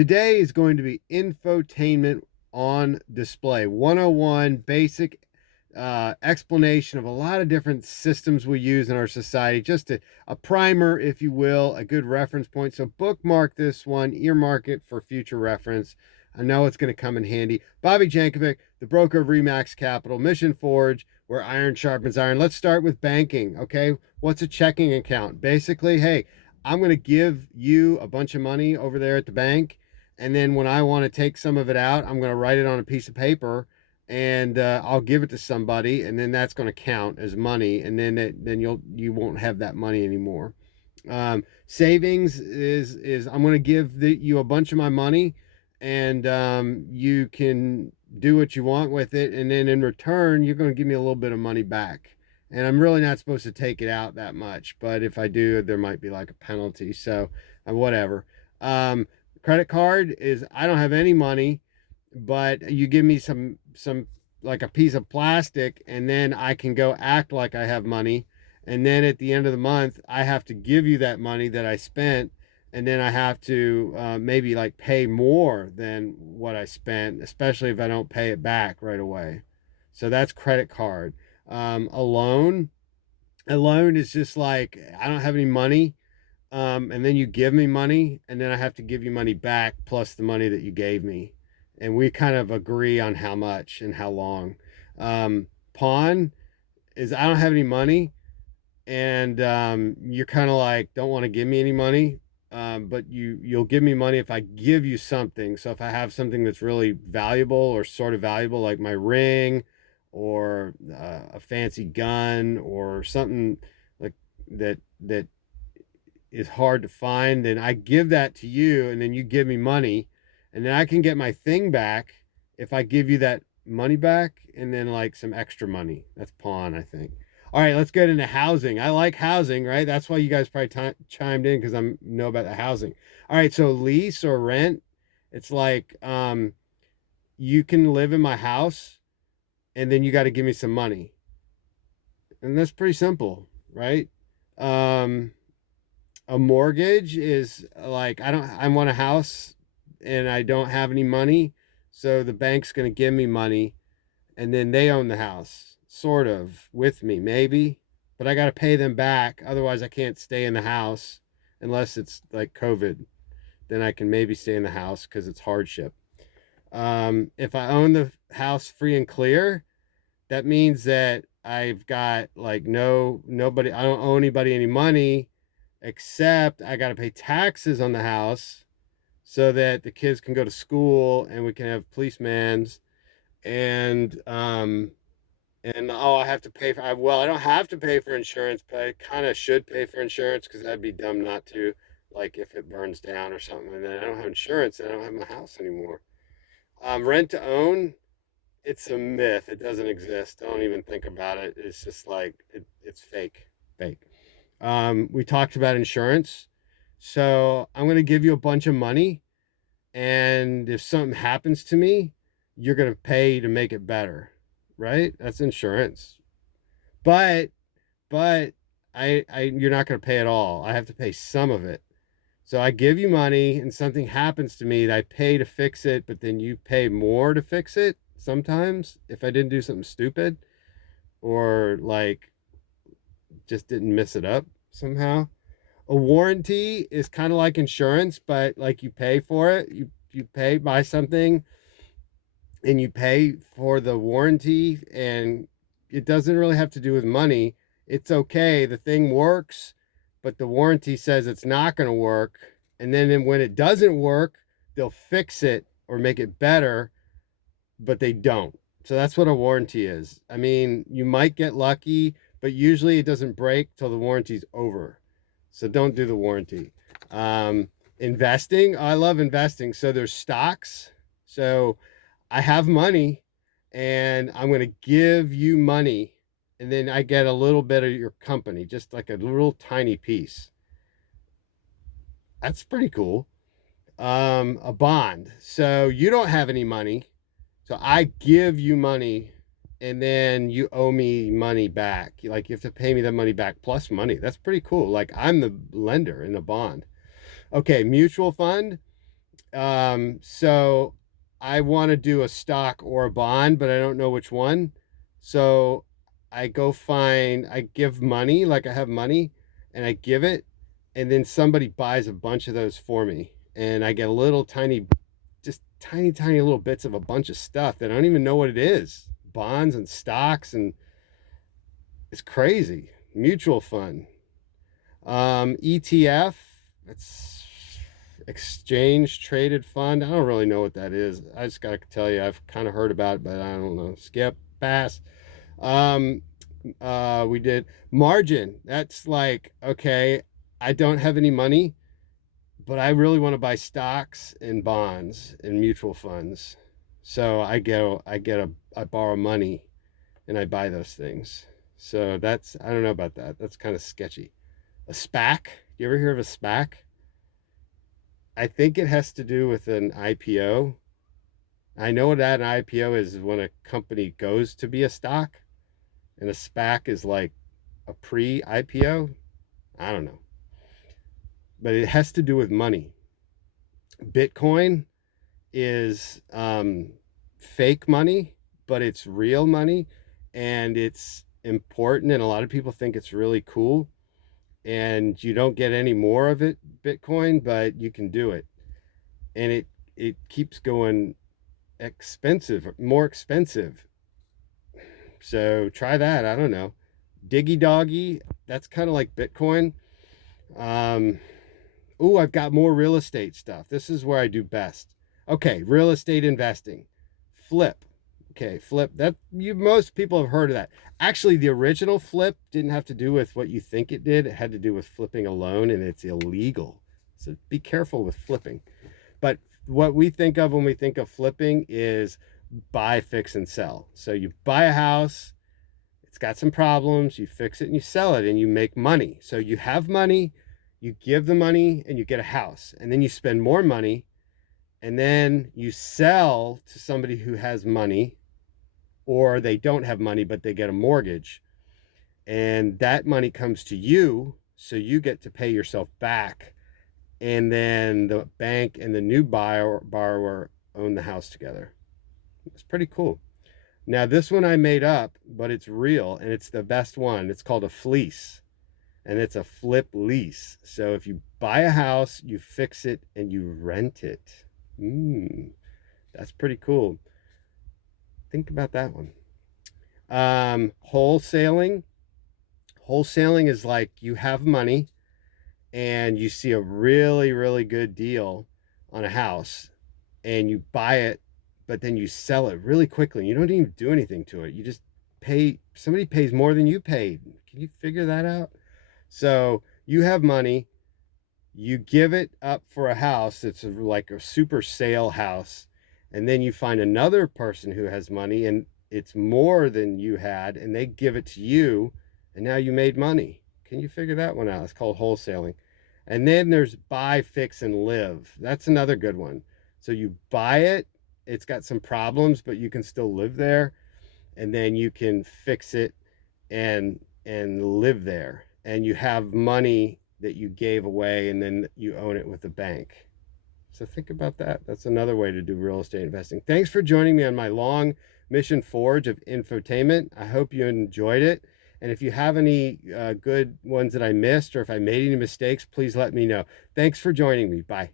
Today is going to be infotainment on display 101, basic explanation of a lot of different systems we use in our society, just a primer, if you will, a good reference point. So bookmark this one, earmark it for future reference. I know it's going to come in handy. Bobby Jankovic, the broker of Remax Capital, Mission Forge, where iron sharpens iron. Let's start with banking. Okay, what's a checking account? Basically, hey, I'm going to give you a bunch of money over there at the bank, and then when I want to take some of it out, I'm going to write it on a piece of paper, and I'll give it to somebody, and then that's going to count as money, and then you won't have that money anymore. Savings is I'm going to give you a bunch of my money, and you can do what you want with it, and then in return, you're going to give me a little bit of money back. And I'm really not supposed to take it out that much, but if I do, there might be like a penalty. So whatever. Credit card is I don't have any money, but you give me some like a piece of plastic, and then I can go act like I have money, and then at the end of the month I have to give you that money that I spent, and then I have to maybe like pay more than what I spent, especially if I don't pay it back right away. So that's credit card. A loan is just like I don't have any money, and then you give me money, and then I have to give you money back plus the money that you gave me, and we kind of agree on how much and how long. Pawn is I don't have any money, and you're kind of like don't want to give me any money, but you'll give me money if I give you something. So if I have something that's really valuable or sort of valuable, like my ring, or a fancy gun, or something like that is hard to find, then I give that to you, and then you give me money, and then I can get my thing back if I give you that money back, and then like some extra money. That's pawn, I think. All right, let's get into housing. I like housing, right? That's why you guys probably chimed in, because I know about the housing. All right, so lease or rent, it's like you can live in my house, and then you got to give me some money, and that's pretty simple, right? Um, a mortgage is like I want a house, and I don't have any money, so the bank's going to give me money, and then they own the house sort of with me maybe, but I got to pay them back, otherwise I can't stay in the house unless it's like COVID. Then I can maybe stay in the house because it's hardship. If I own the house free and clear, that means that I've got like nobody, I don't owe anybody any money, except I got to pay taxes on the house so that the kids can go to school and we can have policemen's, and oh, I have to pay for well, I don't have to pay for insurance, but I kind of should pay for insurance because that'd be dumb not to, like if it burns down or something, and then I don't have insurance and I don't have my house anymore. Rent to own, it's a myth. It doesn't exist. Don't even think about it. It's just like it's fake. We talked about insurance. So I'm going to give you a bunch of money, and if something happens to me, you're going to pay to make it better, right? That's insurance. But I you're not going to pay it all. I have to pay some of it. So I give you money, and something happens to me, that I pay to fix it, but then you pay more to fix it sometimes if I didn't do something stupid, or like just didn't mess it up somehow. A warranty is kind of like insurance, but like you pay for it. You pay buy something, and you pay for the warranty, and it doesn't really have to do with money. It's okay. The thing works, but the warranty says it's not going to work. And then when it doesn't work, they'll fix it or make it better, but they don't. So that's what a warranty is. I mean, you might get lucky, but usually it doesn't break till the warranty's over. So don't do the warranty. Investing, I love investing. So there's stocks. So I have money, and I'm going to give you money, and then I get a little bit of your company, just like a little tiny piece. That's pretty cool. A bond. So you don't have any money. So I give you money, and then you owe me money back. Like you have to pay me the money back plus money. That's pretty cool. Like I'm the lender in a bond. Okay, mutual fund. So I want to do a stock or a bond, but I don't know which one. So I give money, like I have money, and I give it, and then somebody buys a bunch of those for me. And I get a little tiny, just tiny, tiny little bits of a bunch of stuff that I don't even know what it is. Bonds and stocks, and it's crazy. Mutual fund. ETF, it's exchange traded fund. I don't really know what that is. I just gotta tell you, I've kind of heard about it, but I don't know. Skip, pass. Um, we did margin. That's like, okay, I don't have any money, but I really want to buy stocks and bonds and mutual funds. So I borrow money and I buy those things. So I don't know about that. That's kind of sketchy. A SPAC. You ever hear of a SPAC? I think it has to do with an IPO. I know what an IPO is when a company goes to be a stock, and a SPAC is like a pre-IPO. I don't know. But it has to do with money. Bitcoin is fake money, but it's real money, and it's important, and a lot of people think it's really cool. And you don't get any more of it, Bitcoin, but you can do it. And it keeps going expensive, more expensive. So try that. I don't know. Diggy Doggy, that's kind of like Bitcoin. Um, oh, I've got more real estate stuff. This is where I do best. Okay, real estate investing. Flip. Okay, flip. That most people have heard of that. Actually, the original flip didn't have to do with what you think it did. It had to do with flipping a loan, and it's illegal. So be careful with flipping. But what we think of when we think of flipping is buy, fix, and sell. So you buy a house, it's got some problems, you fix it and you sell it and you make money. So you have money, you give the money and you get a house, and then you spend more money, and then you sell to somebody who has money, or they don't have money but they get a mortgage, and that money comes to you, so you get to pay yourself back, and then the bank and the new borrower own the house together. It's pretty cool. Now this one I made up, but it's real, and it's the best one. It's called a FLEASE, and it's a flip lease. So if you buy a house, you fix it and you rent it. That's pretty cool. Think about that one. Wholesaling. Wholesaling is like you have money and you see a really, really good deal on a house and you buy it, but then you sell it really quickly. You don't even do anything to it. You just somebody pays more than you paid. Can you figure that out? So you have money, you give it up for a house that's like a super sale house, and then you find another person who has money and it's more than you had, and they give it to you, and now you made money. Can you figure that one out? It's called wholesaling. And then there's buy, fix, and live. That's another good one. So you buy it, it's got some problems, but you can still live there, and then you can fix it and live there. And you have money that you gave away, and then you own it with the bank. So think about that. That's another way to do real estate investing. Thanks for joining me on my long mission forge of infotainment. I hope you enjoyed it. And if you have any good ones that I missed, or if I made any mistakes, please let me know. Thanks for joining me. Bye.